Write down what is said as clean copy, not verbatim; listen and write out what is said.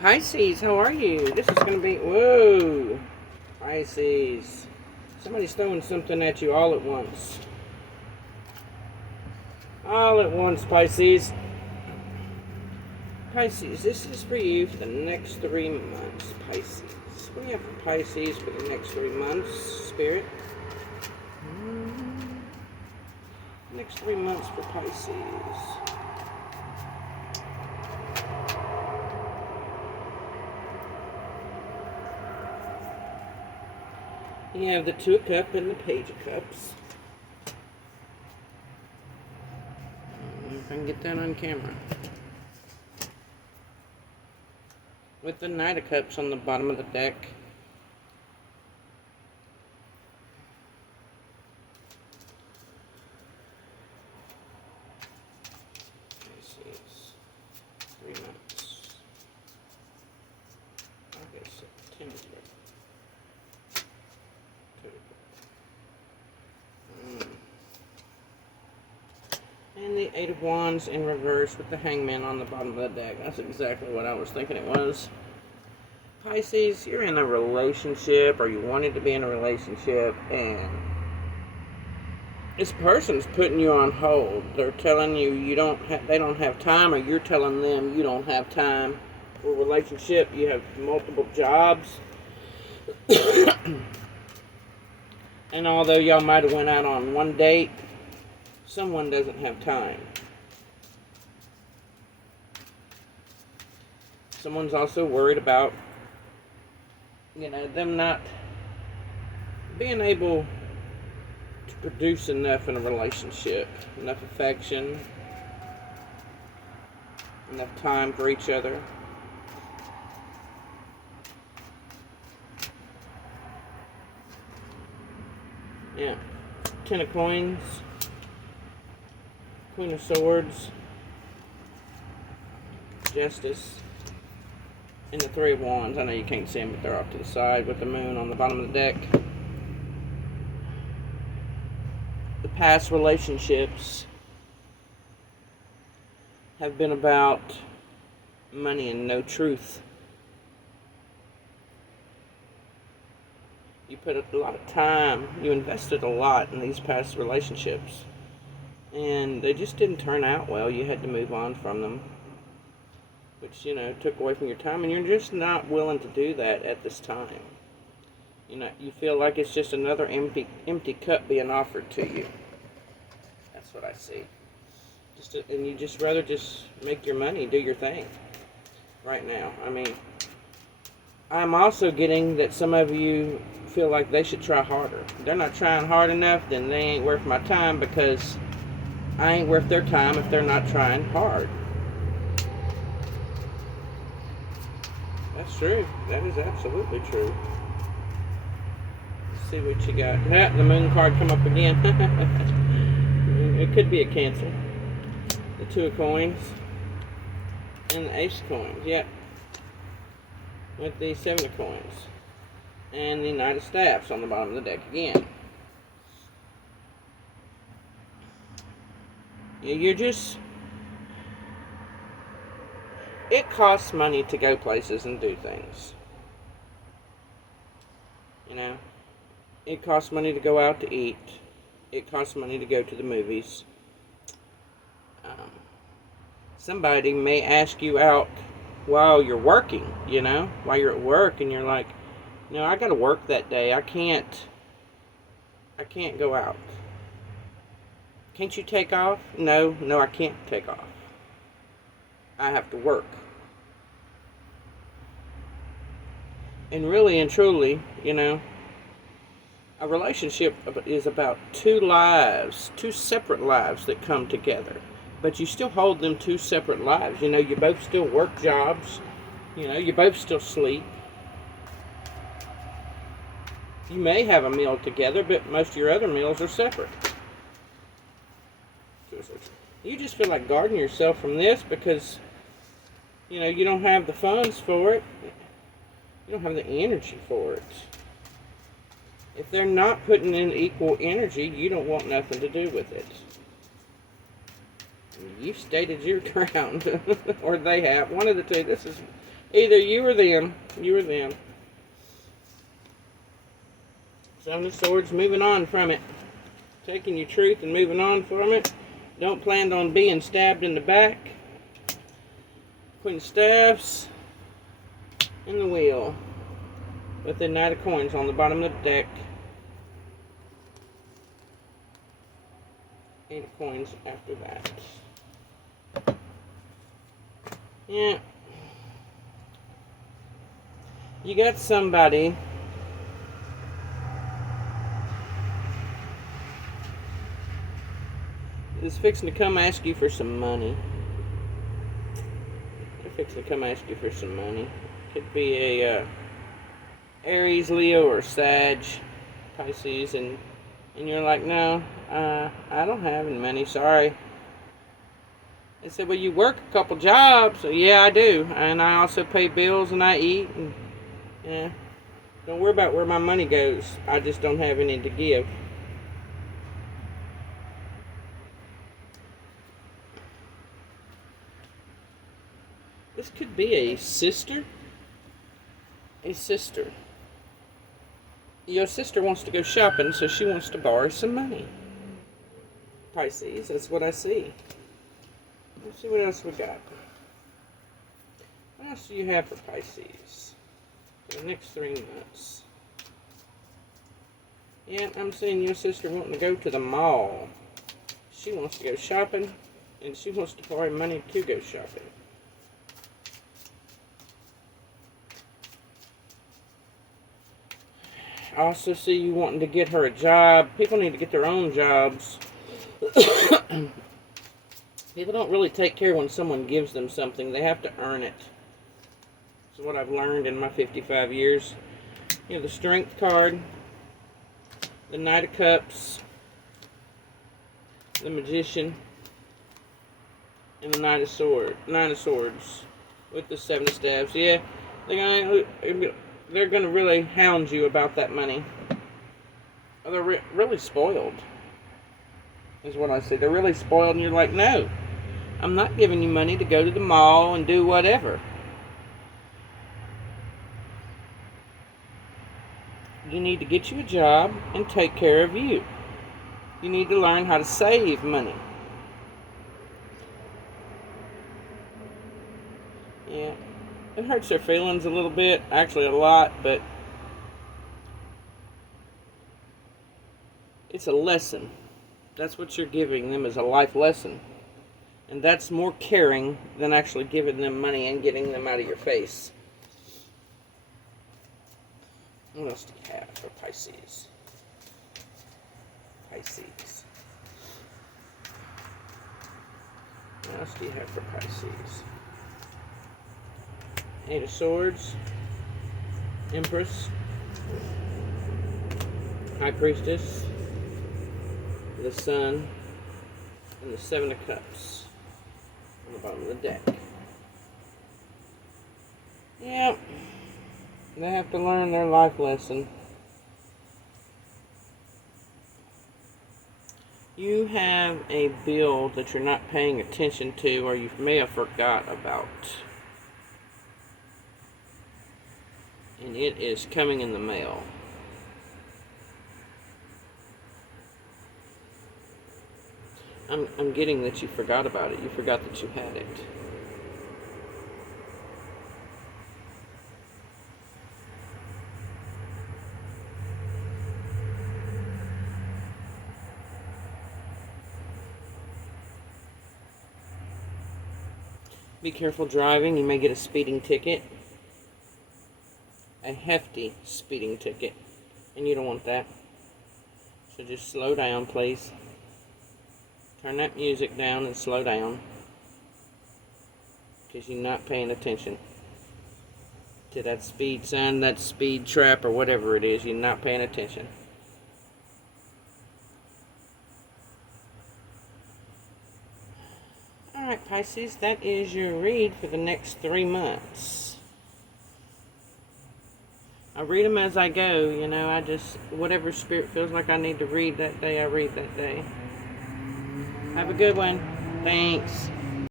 Pisces, how are you? This is going to be, whoa, Pisces. Somebody's throwing something at you all at once. All at once, Pisces. Pisces, this is for you for the next 3 months, Pisces. What do you have for Pisces for the next 3 months, Spirit? Next 3 months for Pisces. You have the Two of Cups and the Page of Cups. If I can get that on camera. With the Knight of Cups on the bottom of the deck. Pisces. 3 months. August, September. And the Eight of Wands in reverse with the Hangman on the bottom of the deck. That's exactly what I was thinking it was. Pisces, you're in a relationship, or you wanted to be in a relationship, and this person's putting you on hold. They're telling you they don't have time, or you're telling them you don't have time for a relationship. You have multiple jobs. And although y'all might have went out on one date, someone doesn't have time. Someone's also worried about, them not being able to produce enough in a relationship. Enough affection, enough time for each other. Yeah. 10 of Coins. Queen of Swords, Justice, and the Three of Wands. I know you can't see them, but they're off to the side with the Moon on the bottom of the deck. The past relationships have been about money and no truth. You put a lot of time, you invested a lot in these past relationships. And they just didn't turn out well. You had to move on from them. Which, took away from your time. And you're just not willing to do that at this time. You feel like it's just another empty cup being offered to you. That's what I see. And you just rather just make your money, do your thing. Right now. I mean, I'm also getting that some of you feel like they should try harder. If they're not trying hard enough, then they ain't worth my time, because I ain't worth their time if they're not trying hard. That's true. That is absolutely true. Let's see what you got. The Moon card come up again. It could be a cancel. The Two of Coins. And the Ace of Coins. Yep. With the Seven of Coins. And the Knight of Staffs on the bottom of the deck again. You're just... It costs money to go places and do things. It costs money to go out to eat. It costs money to go to the movies. Somebody may ask you out while you're working, while you're at work, and you're like, I gotta work that day. I can't go out. Can't you take off? No, I can't take off. I have to work. And really and truly, a relationship is about two separate lives that come together. But you still hold them two separate lives. You both still work jobs. You both still sleep. You may have a meal together, but most of your other meals are separate. You just feel like guarding yourself from this because, you don't have the funds for it. You don't have the energy for it. If they're not putting in equal energy, you don't want nothing to do with it. You've stated your ground, or they have. One of the two. Either you or them. You or them. Seven of Swords, moving on from it. Taking your truth and moving on from it. Don't plan on being stabbed in the back. Queen of Staffs. And the Wheel. With the Knight of Coins on the bottom of the deck. Eight of Coins after that. Yeah. You got somebody is fixing to come ask you for some money. They're fixing to come ask you for some money. Could be a Aries, Leo, or Sag, Pisces, and you're like, no, I don't have any money, sorry. They said, well, you work a couple jobs. So, yeah, I do, and I also pay bills and I eat, and yeah, don't worry about where my money goes. I just don't have any to give. This could be a sister. A sister. Your sister wants to go shopping, so she wants to borrow some money. Pisces, that's what I see. Let's see what else we got. What else do you have for Pisces for the next 3 months? Yeah, I'm seeing your sister wanting to go to the mall. She wants to go shopping, and she wants to borrow money to go shopping. I also see you wanting to get her a job. People need to get their own jobs. People don't really take care when someone gives them something. They have to earn it. That's what I've learned in my 55 years. You have the Strength card, the Knight of Cups, the Magician, and the Nine of Swords with the Seven of Staves. Yeah, they're gonna really hound you about that money. They're really spoiled, is what I say. They're really spoiled, and you're like, no, I'm not giving you money to go to the mall and do whatever. You need to get you a job and take care of you. You need to learn how to save money. Yeah, it hurts their feelings a little bit, actually a lot, but it's a lesson. That's what you're giving them, is a life lesson. And that's more caring than actually giving them money and getting them out of your face. What else do you have for Pisces? Pisces. What else do you have for Pisces? Eight of Swords, Empress, High Priestess, the Sun, and the Seven of Cups on the bottom of the deck. Yep. They have to learn their life lesson. You have a bill that you're not paying attention to, or you may have forgot about. And it is coming in the mail. I'm getting that you forgot about it. You forgot that you had it. Be careful driving. You may get a speeding ticket. A hefty speeding ticket. And you don't want that. So just slow down, please. Turn that music down and slow down. Because you're not paying attention to that speed sign, that speed trap, or whatever it is. You're not paying attention. Alright, Pisces, that is your read for the next 3 months. I read them as I go, you know. I just, whatever spirit feels like I need to read that day, I read that day. Have a good one. Thanks.